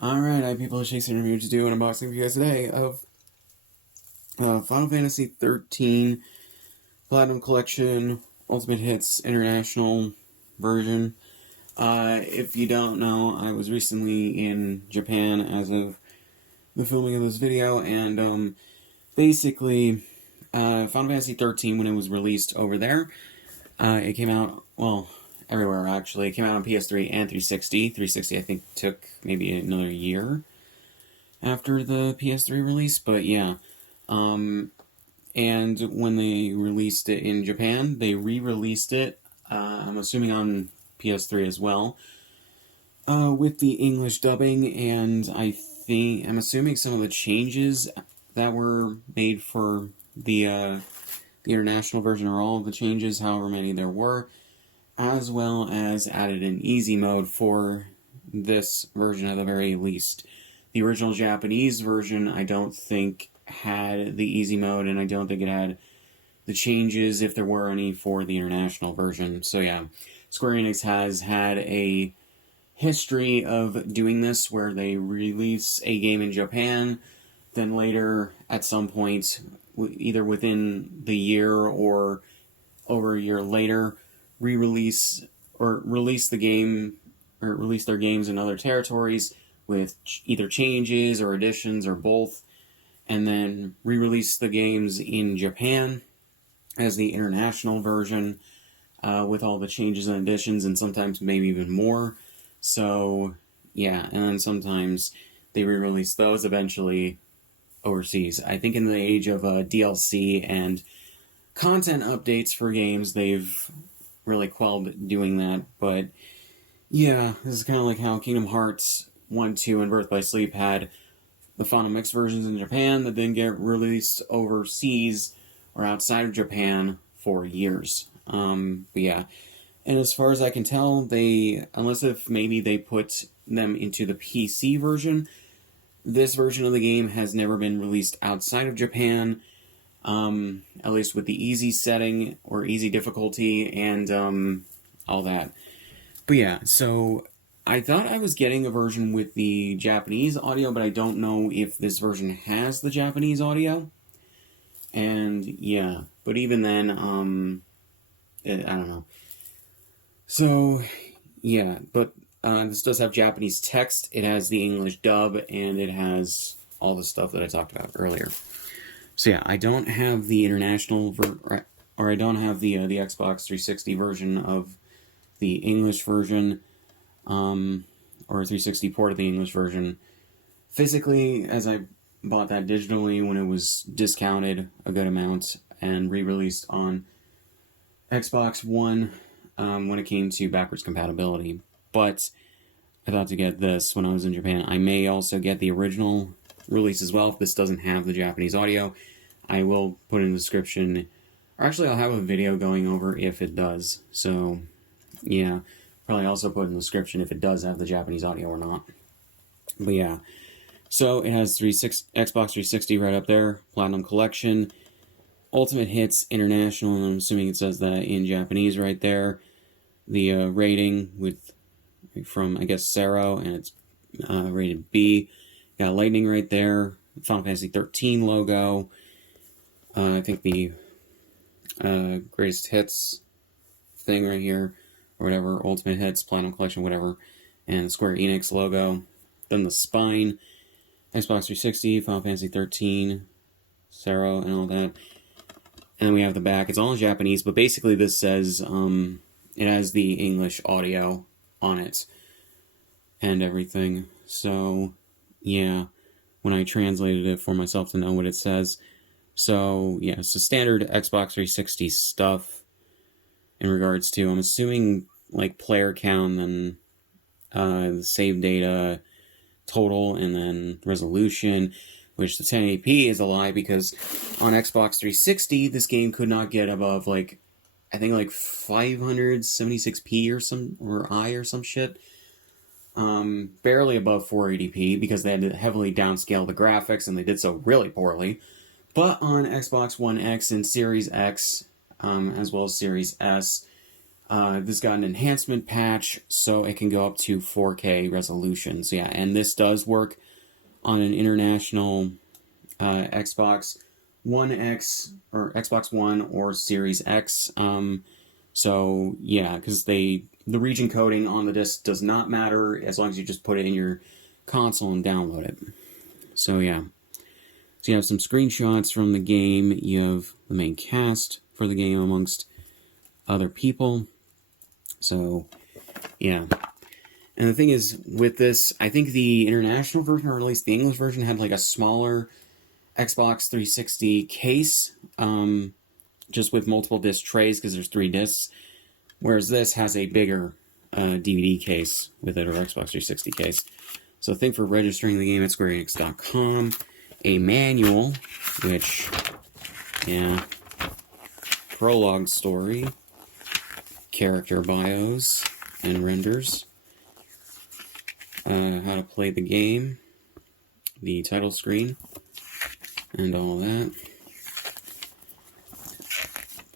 Alright, I have people chasing here to do an unboxing for you guys today of Final Fantasy XIII Platinum Collection Ultimate Hits International version. If you don't know, I was recently in Japan as of the filming of this video, and basically, Final Fantasy XIII, when it was released over there, it came out, well, everywhere actually. It came out on PS3 and 360. 360, I think, took maybe another year after the PS3 release, but yeah. And when they released it in Japan, they re-released it, I'm assuming on PS3 as well, with the English dubbing, and I'm assuming some of the changes that were made for the international version, or all of the changes, however many there were, as well as added an easy mode for this version at the very least. The original Japanese version, I don't think, had the easy mode, and I don't think it had the changes, if there were any, for the international version. So yeah, Square Enix has had a history of doing this, where they release a game in Japan, then later, at some point, either within the year or over a year later, re-release or release the game, or release their games in other territories with either changes or additions or both, and then re-release the games in Japan as the international version, with all the changes and additions, and sometimes maybe even more. So yeah, and then sometimes they re-release those eventually overseas. I think in the age of DLC and content updates for games, they've really quelled doing that. But yeah, this is kind of like how Kingdom Hearts 1, 2, and Birth by Sleep had the final mix versions in Japan that then get released overseas or outside of Japan for years. But yeah, and as far as I can tell, unless if maybe they put them into the PC version, this version of the game has never been released outside of Japan, at least with the easy setting, or easy difficulty, and all that. But yeah, so I thought I was getting a version with the Japanese audio, but I don't know if this version has the Japanese audio. And yeah, but even then, I don't know. So yeah, but this does have Japanese text, it has the English dub, and it has all the stuff that I talked about earlier. So yeah, I don't have the international or I don't have the Xbox 360 version of the English version, or 360 port of the English version physically, as I bought that digitally when it was discounted a good amount and re-released on Xbox One, when it came to backwards compatibility. But I thought to get this when I was in Japan. I may also get the original release as well if this doesn't have the Japanese audio. I will put in the description, or actually I'll have a video going over if it does. So yeah, probably also put in the description if it does have the Japanese audio or not. But yeah, so it has Xbox 360 right up there, Platinum Collection, Ultimate Hits International, and I'm assuming it says that in Japanese right there. The rating from, I guess, Sero, and it's rated B. Got lightning right there. Final Fantasy XIII logo. I think the greatest hits thing right here, or whatever, Ultimate Hits, Platinum Collection, whatever, and the Square Enix logo. Then the spine, Xbox 360, Final Fantasy XIII, Sero, and all that. And then we have the back. It's all in Japanese, but basically this says it has the English audio on it and everything. So yeah, when I translated it for myself to know what it says. So yeah, so standard Xbox 360 stuff in regards to, I'm assuming, like player count, and the save data total, and then resolution, which the 1080p is a lie, because on Xbox 360 this game could not get above, like, I think like 576p or some shit. Barely above 480p, because they had to heavily downscale the graphics, and they did so really poorly. But on Xbox One X and Series X, as well as Series S, This got an enhancement patch, so it can go up to 4K resolution. So yeah, and this does work on an international Xbox One X or Xbox One or Series X. So yeah, because the region coding on the disc does not matter as long as you just put it in your console and download it. So yeah. So you have some screenshots from the game. You have the main cast for the game amongst other people. So yeah. And the thing is, with this, I think the international version, or at least the English version, had like a smaller Xbox 360 case, just with multiple disc trays, because there's 3 discs, whereas this has a bigger DVD case with it, or Xbox 360 case. So thank for registering the game at SquareEnix.com. A manual, which, yeah, prologue story, character bios, and renders. How to play the game, the title screen, and all that.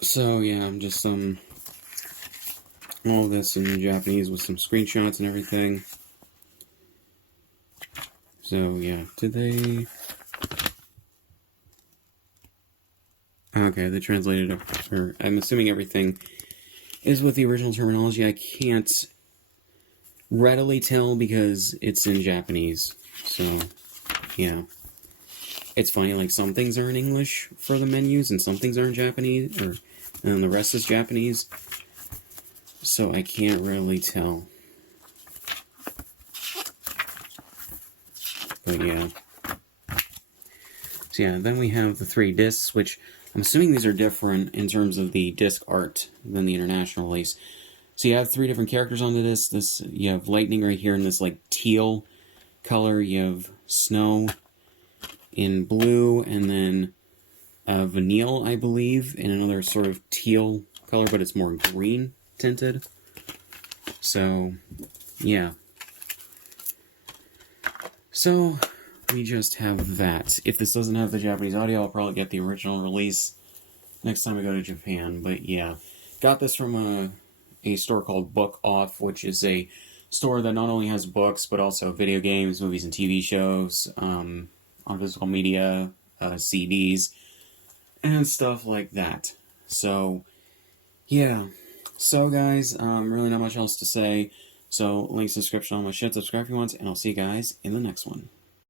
So yeah, I'm just all this in Japanese with some screenshots and everything. So yeah, they translated it, or I'm assuming everything is with the original terminology. I can't readily tell because it's in Japanese. So yeah, it's funny, like some things are in English for the menus and some things are in Japanese, and the rest is Japanese. So I can't really tell. But yeah. So yeah, then we have the 3 discs, which I'm assuming these are different in terms of the disc art than the international release. So you have 3 different characters onto this. You have lightning right here in this like teal color. You have snow in blue, and then Vanille, I believe, in another sort of teal color, but it's more green tinted. So yeah. So we just have that. If this doesn't have the Japanese audio, I'll probably get the original release next time I go to Japan. But yeah, got this from a store called Book Off, which is a store that not only has books, but also video games, movies, and TV shows, on physical media, CDs, and stuff like that. So, yeah. So, guys, really not much else to say. So, links in the description, all my shit. Subscribe if you want, and I'll see you guys in the next one.